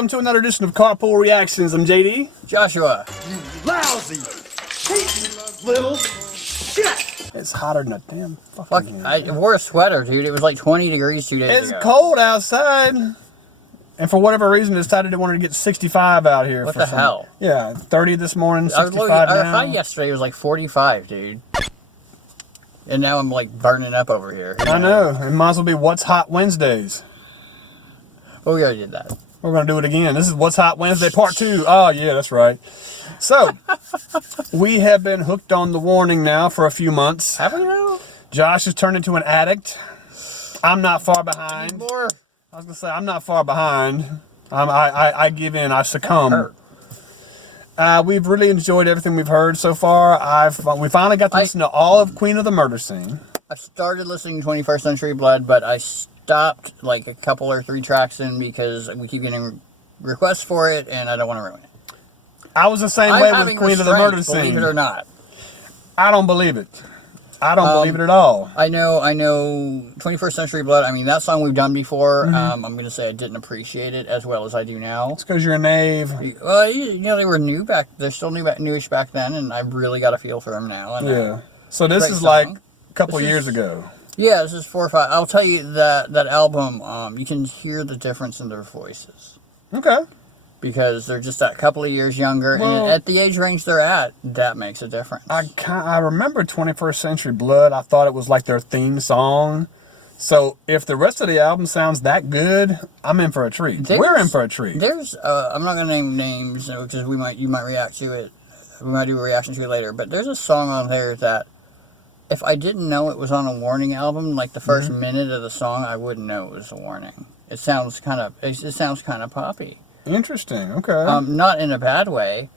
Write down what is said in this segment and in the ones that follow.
welcome to another edition of Carpool Reactions. I'm JD. Joshua. You lousy, cheating little shit. It's hotter than a damn fucking I wore a sweater, dude. It was like 20 degrees 2 days ago. It's cold outside. And for whatever reason, decided they wanted to get 65 out here. What the hell? Yeah, 30 this morning, 65 Our now. high yesterday was like 45, dude. And now I'm like burning up over here. I know. It might as well be What's Hot Wednesdays. Well, we already did that. We're going to do it again. This is What's Hot Wednesday Part 2. Oh, yeah, that's right. So, we have been hooked on the warning now for a few months. Have we now? Josh has turned into an addict. I'm not far behind. More. I was going to say, I'm not far behind. I give in. I succumb. We've really enjoyed everything we've heard so far. We finally got to listen to all of Queen of the Murder Scene. I started listening to 21st Century Blood, but I stopped like a couple or 3 tracks in because we keep getting requests for it, and I don't want to ruin it. I was the same way with Queen of the Murder Scene. Believe it or not. I don't believe it. I don't believe it at all. I know 21st Century Blood, I mean, that song we've done before. I'm going to say I didn't appreciate it as well as I do now. It's because you're a knave. Well, you know, they were new back, they're still newish back then, and I really got a feel for them now. And, yeah. So this is like a couple years ago. Yeah, this is 4 or 5. I'll tell you that album, you can hear the difference in their voices. Okay. Because they're just that couple of years younger, Well, and at the age range they're at, that makes a difference. I remember 21st Century Blood. I thought it was like their theme song. So if the rest of the album sounds that good, I'm in for a treat. We're in for a treat. There's, I'm not going to name names because you might react to it. We might do a reaction to it later. But there's a song on there that if I didn't know it was on a Warning album, like the first minute of the song, I wouldn't know it was a Warning. It sounds kind of poppy. Interesting. Okay. Not in a bad way,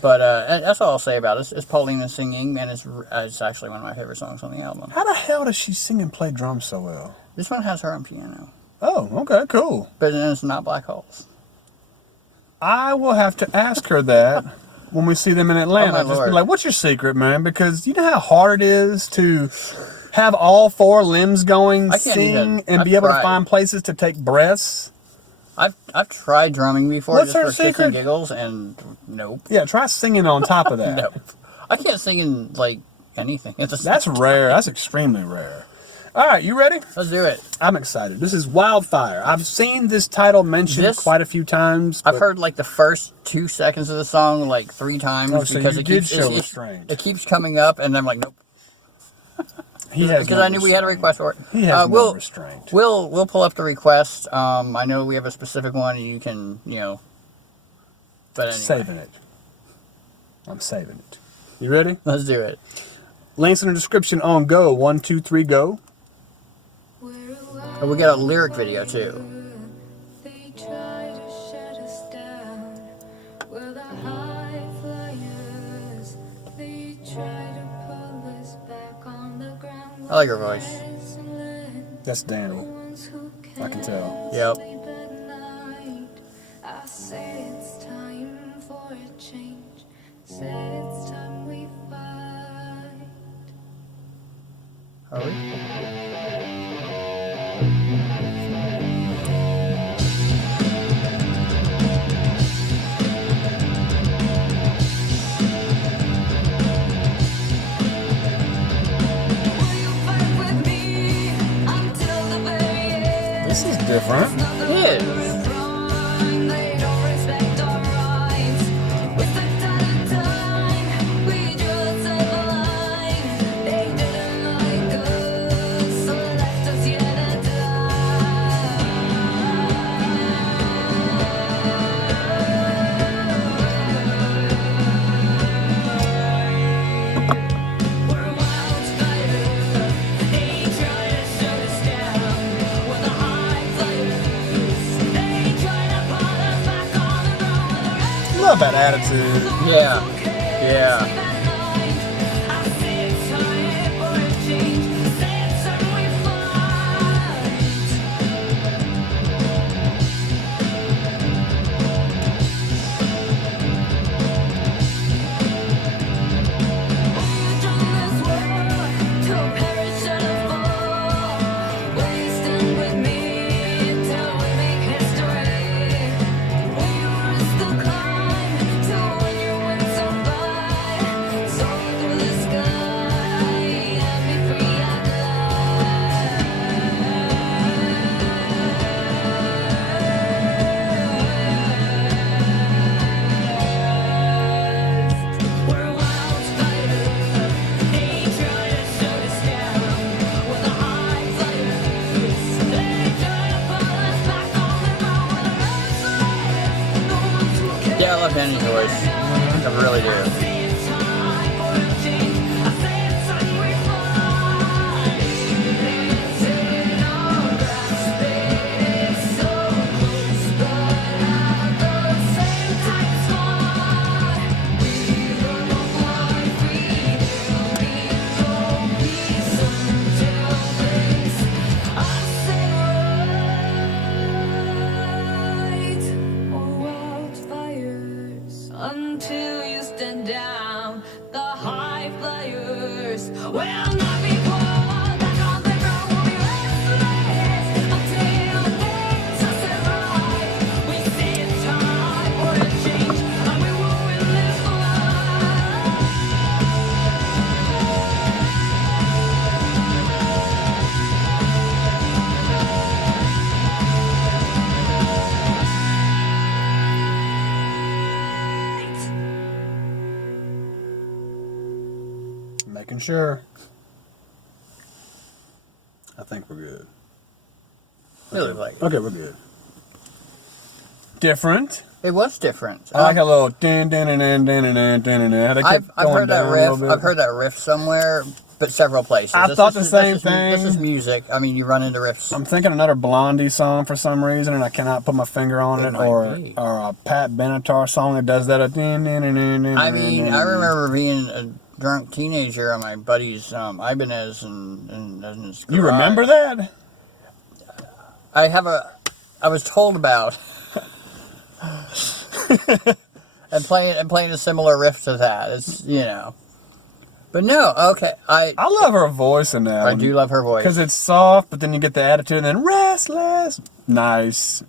but that's all I'll say about it. It's Paulina singing, and it's actually one of my favorite songs on the album. How the hell does she sing and play drums so well? This one has her on piano. Oh, okay, cool. But it's not Black Holes. I will have to ask her that when we see them in Atlanta. Just be like, what's your secret, man? Because you know how hard it is to have all 4 limbs going, sing, and be able to find places to take breaths. I've tried drumming before. What's just her for shits secret? and giggles, and nope. Yeah, try singing on top of that. Nope. I can't sing in like anything. That's rare. That's extremely rare. All right, you ready? Let's do it. I'm excited. This is Wildfire. I've seen this title mentioned quite a few times. I've heard like the first 2 seconds of the song like 3 times because it keeps coming up, and I'm like, nope. Because I knew we had a request for it. He has no restraint. We'll pull up the request. I know we have a specific one, and you can, but anyway. Saving it. I'm saving it. You ready? Let's do it. Links in the description on go. 1, 2, 3, go. Oh, we got a lyric video too. They try to shut us down. We're the high flyers. They try to pull us back on the ground. I like her voice. That's Danny. I can tell. Yep. I say it's time for a change. Say it's time we fight. Are we? This is different. It is. Love that attitude. Yeah. Yeah. love Danny's voice. I really do. Until you stand down, the high flyers will not be called. Back on the ground will be restless until things are set right. We say it's time for a change, and we will win this fight. Making sure. I think we're good. Really like it. Okay, we're good. Different. It was different. I like a little din din and din din and din and din. I've heard that riff. I've heard that riff somewhere, but several places. I thought the same thing. This is music. I mean, you run into riffs. I'm thinking another Blondie song for some reason, and I cannot put my finger on it, or a Pat Benatar song that does that. Din din and din din. I mean, I remember being a drunk teenager on my buddy's Ibanez and his garage. You remember that? I was told about and playing a similar riff to that. It's but no, okay. I love her voice in that. I do love her voice because it's soft, but then you get the attitude, and then restless. Nice.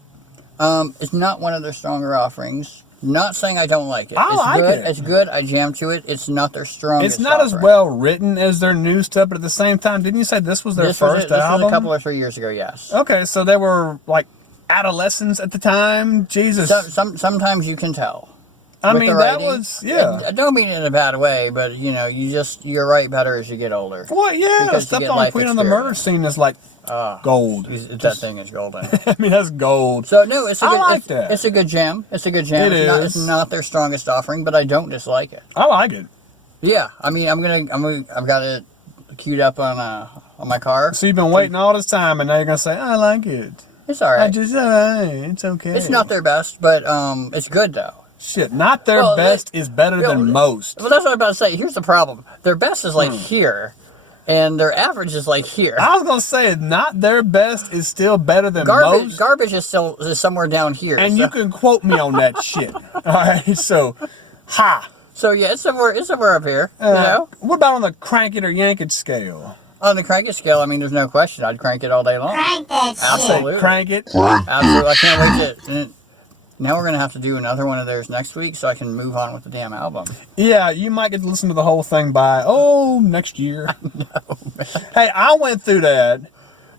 It's not one of their stronger offerings. Not saying I don't like it. I like good. it. It's good. I jam to it. It's not their strongest. It's not as offering. well written as their new stuff, but at the same time, didn't you say this was their first album? This was a couple or 3 years ago. Yes. Okay, so they were like adolescents at the time. Jesus. Sometimes you can tell. I with mean, the that writing. was, yeah. I don't mean it in a bad way, but you're right better as you get older. Well, yeah, Because stuff you get on life Queen of the Murder experience. Scene is like gold. That thing is golden. I mean, that's gold. So no, it's a I good, like it's, that. it's a good jam. It's a good jam. It's not their strongest offering, but I don't dislike it. I like it. Yeah, I mean, I've got it queued up on my car. So you've been waiting all this time, and now you're gonna say, I like it. It's all right. It's okay. It's not their best, but it's good though. Shit, not their Well, best is better than most. Well, that's what I'm about to say. Here's the problem: their best is like here, and their average is like here. I was gonna say, not their best is still better than most. Garbage is somewhere down here. And so. you can quote me on that shit. All right, so, ha. So yeah, it's somewhere up here. You know, What about on the crank it or yank it scale? on the crank it scale, I mean, there's no question. I'd crank it all day long. Crank that shit. Absolutely. Say crank it. Absolutely. I can't wait to. Now we're gonna have to do another one of theirs next week, so I can move on with the damn album. Yeah, you might get to listen to the whole thing by next year. Hey, I went through that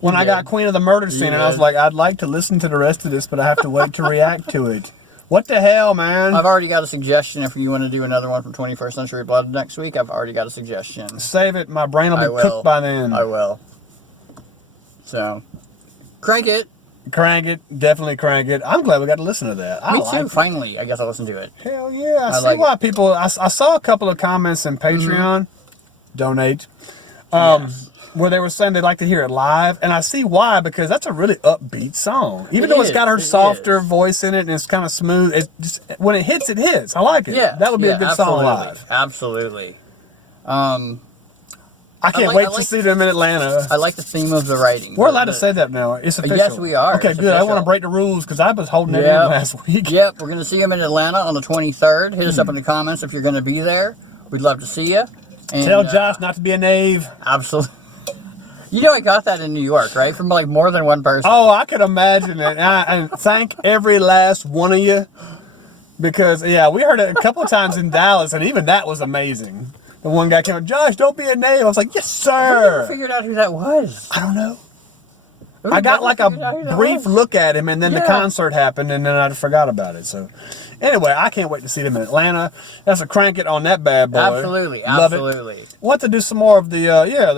when I got Queen of the Murder Scene, and I was did. like, I'd like to listen to the rest of this, but I have to wait to react to it. What the hell, man? I've already got a suggestion. If you want to do another one from 21st Century Blood next week, I've already got a suggestion. Save it. My brain will I be will. cooked by then. I will. So, crank it. Crank it. Definitely crank it. I'm glad we got to listen to that. I Me like too. it. Finally, I guess I'll listen to it. Hell yeah. I see like why people... I saw a couple of comments in Patreon. Donate. Yes. Where they were saying they'd like to hear it live. And I see why, because that's a really upbeat song. Even though it's got her softer voice in it and it's kind of smooth, it's just, when it hits, it hits. I like it. Yeah, That would be a good song live. Absolutely. I can't wait to see them in Atlanta. I like the theme of the writing. We're allowed to say that now. It's official. Yes, we are. Okay, It's good. I don't want to official. break the rules because I was holding it in Yep. last week. Yep, we're going to see them in Atlanta on the 23rd. Hit us up in the comments if you're going to be there. We'd love to see you. And, Tell Josh not to be a knave. Absolutely. You know I got that in New York, right? From like more than one person. Oh, I could imagine it. And thank every last one of you. Because, yeah, we heard it a couple of times in Dallas, and even that was amazing. The one guy came up, Josh, don't be a knave. I was like, yes, I never sir. figured out who that was. I don't know. Who I got never like a figured out who that brief was? look at him, and then the Yeah. concert happened, and then I forgot about it. So, anyway, I can't wait to see them in Atlanta. That's a crank it on that bad boy. Absolutely, Love absolutely. it. We'll have to do some more of the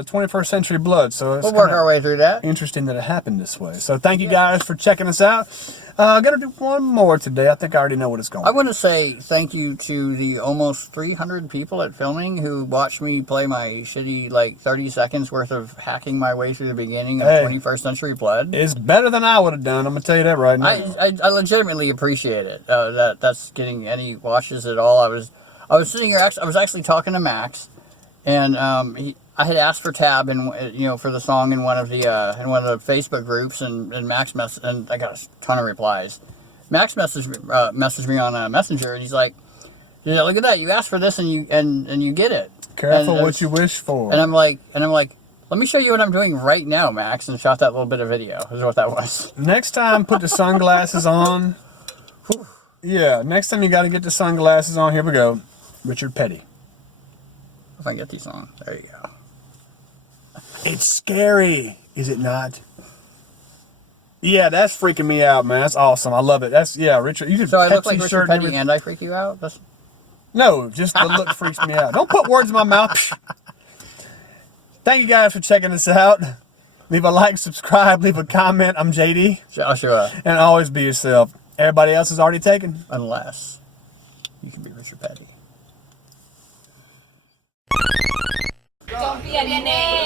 21st Century Blood. So it's We'll work kinda our way through that. interesting that it happened this way. So thank you guys for checking us out. I'm going to do one more today. I think I already know what it's going I to be. want to say thank you to the almost 300 people at filming who watched me play my shitty, like, 30 seconds worth of hacking my way through the beginning of Hey. 21st Century Blood. It's better than I would have done. I'm going to tell you that right now. I legitimately appreciate it. That's getting any watches at all. I was sitting here. I was actually talking to Max, and I had asked for tab for the song in one of the Facebook groups, and Max and I got a ton of replies. Max messaged me on Messenger, and he's like, "Yeah, look at that! You asked for this, and you get it. Careful what you wish for." And I'm like, let me show you what I'm doing right now, Max, and shot that little bit of video. Is what that was. Next time, put the sunglasses on. Yeah, next time you got to get the sunglasses on. Here we go. Richard Petty. If I can get these on, there you go. It's scary, is it not? Yeah, that's freaking me out, man. That's awesome. I love it. Richard. You just So I look Pepsi like Richard shirt Petty, everything. and I freak you out. No, just the look freaks me out. Don't put words in my mouth. Thank you guys for checking this out. Leave a like, subscribe, leave a comment. I'm JD. Joshua. And always be yourself. Everybody else is already taken. Unless you can be Richard Petty. Don't be a nene.